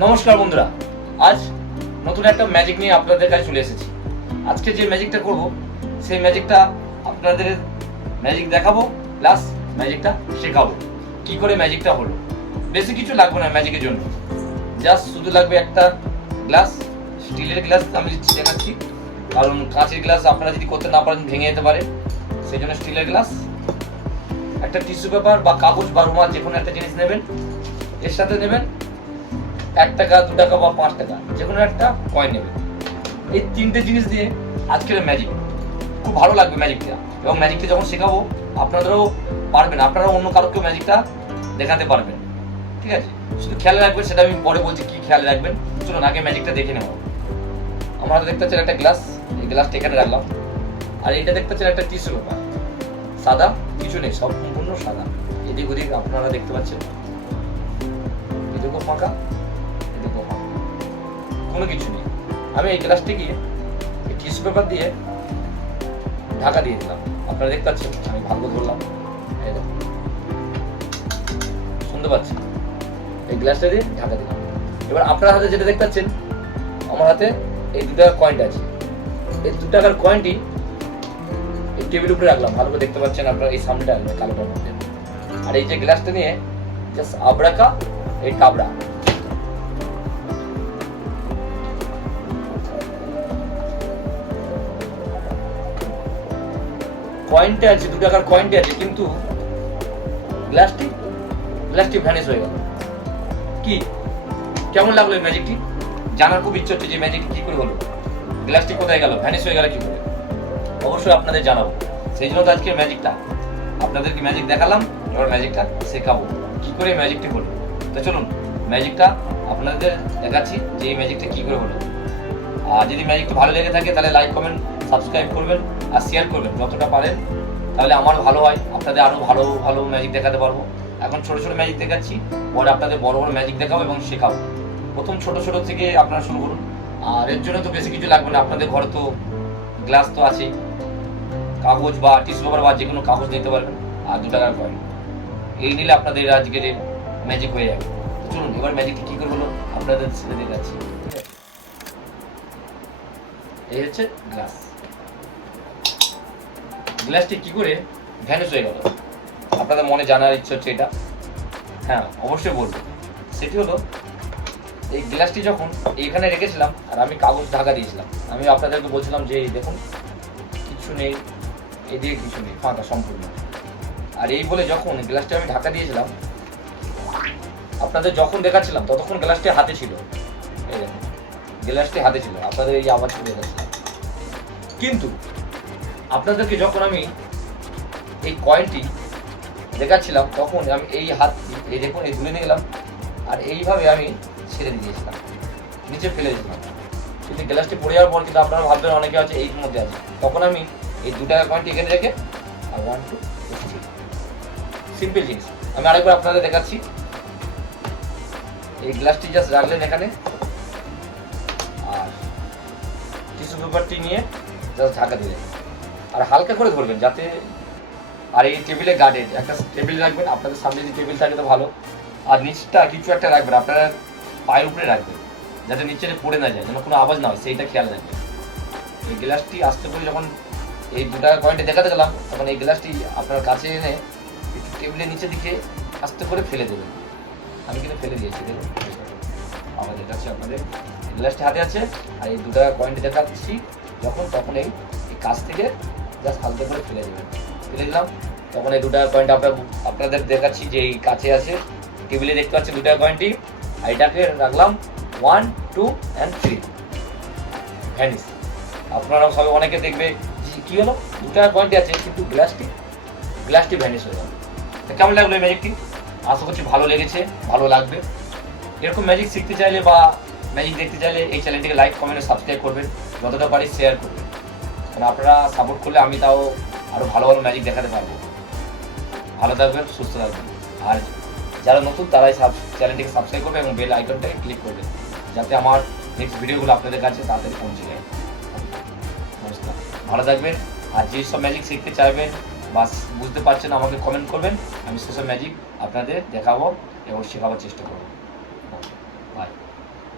নমস্কার বন্ধুরা, আজ নতুন একটা ম্যাজিক নিয়ে আপনাদের কাছে চলে এসেছি। আজকে যে ম্যাজিকটা করব সেই ম্যাজিকটা আপনাদের ম্যাজিক দেখাবো প্লাস ম্যাজিকটা শেখাবো কি করে ম্যাজিকটা হলো। বেশি কিছু লাগবে না ম্যাজিকের জন্য, জাস্ট শুধু লাগবে একটা গ্লাস, স্টিলের গ্লাস আমি দেখাচ্ছি, কারণ কাঁচের গ্লাস আপনারা যদি করতে না পারেন ভেঙে যেতে পারে, সেই জন্য স্টিলের গ্লাস। একটা টিস্যু পেপার বা কাগজ বা রুমাল যে কোনো একটা জিনিস নেবেন, এর সাথে নেবেন 1 টাকা 2 টাকা বা 5 টাকা যে কোনো একটা কয়েন নেবেন। এই 3টে জিনিস দিয়ে আজকের ম্যাজিক খুব ভালো লাগবে ম্যাজিকটা, এবং ম্যাজিকটা যখন শেখাবো আপনারাও পারবেন, আপনারা অন্য কারোকেও ম্যাজিকটা দেখাতে পারবেন। ঠিক আছে, শুধু খেয়াল রাখবেন, সেটা আমি পরে বলছি কি খেয়াল রাখবেন। চলুন আগে ম্যাজিকটা দেখে নেব। আমরা দেখতে পাচ্ছেন একটা গ্লাস, এই গ্লাসটা এখানে রাখলাম, আর এইটা দেখতে পাচ্ছেন একটা টিস্যু পেপার, সাদা, কিছু নেই, সব সম্পূর্ণ সাদা। এদিক ওদিক আপনারা দেখতে পাচ্ছেন, এদিকেও ফাঁকা, এদিকেও ফাঁকা, কোনো কিছু নেই। আমি এই গ্লাসটিকে এই টিস্যু পেপার দিয়ে ঢাকা দিয়ে দিলাম। আপনারা দেখতে পাচ্ছেন, আমি ভালো ধরলাম, এই দেখুন, শুনতে পাচ্ছেন, এই গ্লাসটা দিয়ে ঢাকা দিলাম। এবার আপনার হাতে যেটা দেখতে পাচ্ছেন, আমার হাতে এই 2 টাকার কয়েনটা আছে। এই 2 টাকার কয়েনটি এই টেবিল উপরে রাখলাম, ভালো করে দেখতে পাচ্ছেন আপনারা, এই সামনেটা রাখলাম কালোটার মধ্যে। আর এই যে গ্লাসটা নিয়ে জাস্ট আবড়াকা এই কাবড়া, কয়েনটা আছে, 2 টাকার কয়েনটা আছে, কিন্তু গ্লাসটি ভ্যানিশ হয়ে গেল। কি কেমন লাগলো এই ম্যাজিকটি? জানার খুব ইচ্ছে হচ্ছে যে ম্যাজিকটি কি করে হলো, গ্লাসটি কোথায় গেল, ভ্যানিশ হয়ে গেল কি করে। অবশ্যই আপনাদের জানাবো, সেই জন্য তো আজকে ম্যাজিকটা আপনাদেরকে ম্যাজিক দেখালাম, এবার ম্যাজিকটা শেখাবো কি করে ম্যাজিকটি হলো। তো চলুন ম্যাজিকটা আপনাদের দেখাচ্ছি যে এই ম্যাজিকটা কি করে হলো। আর যদি ম্যাজিকটা ভালো লেগে থাকে তাহলে লাইক কমেন্ট সাবস্ক্রাইব করবেন আর শেয়ার করবেন যতটা পারেন, তাহলে আমার ভালো হয়, আপনাদের আরো ভালো ভালো ম্যাজিক দেখাতে পারবো। এখন ছোট ছোট ম্যাজিক দেখাচ্ছি, পরে আপনাদের বড় বড় ম্যাজিক দেখাবো এবং শেখাবো। প্রথম ছোট ছোট থেকে আপনারা শুরু করুন। আর এর জন্য তো বেশি কিছু লাগবে না, আপনাদের ঘরে তো গ্লাস তো আছে, কাগজ বা টিস্যু পেপার বা যে কোনো কাগজ নিতে পারবেন, আর 2 টাকার কয়েন, এই নিলে আপনাদের আজকের ম্যাজিক হয়ে যাবে। চলুন এবার ম্যাজিকটি কি করে হলো আপনাদের সাথে দেখাচ্ছি। এই হচ্ছে গ্লাস, গ্লাসটি কি করে ভ্যানিশ হয়ে গেল আপনাদের মনে জানার ইচ্ছে হচ্ছে এটা। হ্যাঁ অবশ্যই বলবো, সেটি হলো এই গ্লাসটি যখন এইখানে রেখেছিলাম আর আমি কাগজ ঢাকা দিয়েছিলাম, আমি আপনাদেরকে বলছিলাম যে দেখুন কিছু নেই, এদিকে কিছু নেই, ফাঁকা সম্পূর্ণ। আর এই বলে যখন গ্লাসটি আমি ঢাকা দিয়েছিলাম, আপনাদের যখন দেখাচ্ছিলাম ততক্ষণ গ্লাসটি হাতে ছিল, এই দেখুন গ্লাসটি হাতে ছিল, আপনাদের এই আওয়াজটি দেখাচ্ছিলাম। কিন্তু আপনাদেরকে যখন আমি এই কয়েনটি দেখাচ্ছিলাম তখন আমি এই হাতটি এই দেখুন এই তুলে নিয়ে গেলাম, আর এইভাবে আমি ছেড়ে দিয়েছিলাম, নিচে ফেলে দিয়েছিলাম। কিন্তু গ্লাসটি পড়ে যাওয়ার পর কিন্তু আপনারা ভাববেন অনেকে আছে এই মধ্যে আছে, তখন আমি এই 2 টাকার কয়েনটি এখানে রেখে আর 1 2 সিম্পল জিনিস আমি আরেকবার আপনাদের দেখাচ্ছি। এই গ্লাসটি জাস্ট রাখলেন এখানে, আর টিস্যু পেপারটি নিয়ে জাস্ট ঢাকা দিলেন, আর হালকা করে ধরবেন যাতে, আর এই টেবিলে গার্ডেড একটা টেবিল রাখবেন, আপনাদের সামনে যদি টেবিল থাকে তো ভালো, আর নিচটা কিছু একটা রাখবেন, আপনারা পায়ের উপরে রাখবেন যাতে নিচে পড়ে না যায়, যেন কোনো আওয়াজ না হয় সেইটা খেয়াল রাখবেন। এই গ্লাসটি আস্তে করে যখন এই 2 টাকার কয়েনটি দেখাতে গেলাম, তখন এই গ্লাসটি আপনার কাছে এনে একটু টেবিলের নিচের দিকে আস্তে করে ফেলে দেবেন। আমি কিন্তু ফেলে দিয়েছি, দেখুন আবার দেখাচ্ছি আপনাদের, গ্লাসটি হাতে আছে আর এই 2 টাকার কয়েনটি দেখাচ্ছি যখন, তখন এই কাছ থেকে জাস্ট হালকা করে ফেলে দেবেন। ফেলে দিলাম, তখন এই 2 টাকার কয়েনটা আপনাদের দেখাচ্ছি যে এই কাছে আছে, টেবিলে দেখতে পাচ্ছি 2 টাকার কয়েনটি, আর এটাকে রাখলাম 1 2 and 3 ভ্যানিশ। আপনারাও সবাই অনেকে দেখবে কি হলো 2 টাকার কয়েনটি আছে কিন্তু গ্লাসটি ভ্যানিশ হয়ে গেল। কেমন লাগলো এই ম্যাজিকটি? আশা করছি ভালো লেগেছে, ভালো লাগবে। এরকম ম্যাজিক শিখতে চাইলে বা ম্যাজিক দেখতে চাইলে এই চ্যানেলটিকে লাইক কমেন্ট সাবস্ক্রাইব করবেন, যতটা পারি শেয়ার করবেন, কারণ আপনারা সাপোর্ট করলে আমি তাও আরও ভালো ভালো ম্যাজিক দেখাতে পারবো। ভালো থাকবেন, সুস্থ থাকবেন, আর যারা নতুন তারাই চ্যানেলটিকে সাবস্ক্রাইব করবে এবং বেল আইকনটাকে ক্লিক করবে যাতে আমার নেক্সট ভিডিওগুলো আপনাদের কাছে তাড়াতাড়ি পৌঁছে যায়। নমস্কার, ভালো থাকবেন। আর যেসব ম্যাজিক শিখতে চাইবেন বা বুঝতে পারছেন আমাকে কমেন্ট করবেন, আমি সেসব ম্যাজিক আপনাদের দেখাবো এবং শেখাবার চেষ্টা করবো।